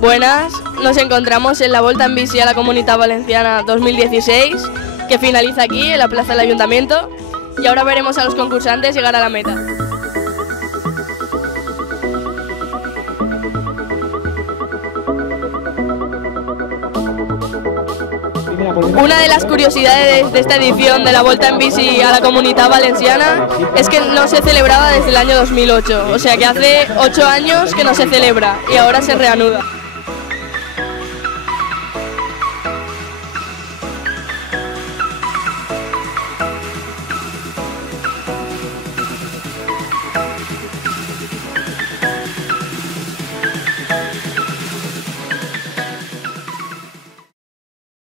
Buenas, nos encontramos en la Volta en Bici a la Comunitat Valenciana 2016, que finaliza aquí en la Plaza del Ayuntamiento, y ahora veremos a los concursantes llegar a la meta. Una de las curiosidades de esta edición de la Volta en Bici a la Comunitat Valenciana es que no se celebraba desde el año 2008, o sea que hace 8 años que no se celebra y ahora se reanuda.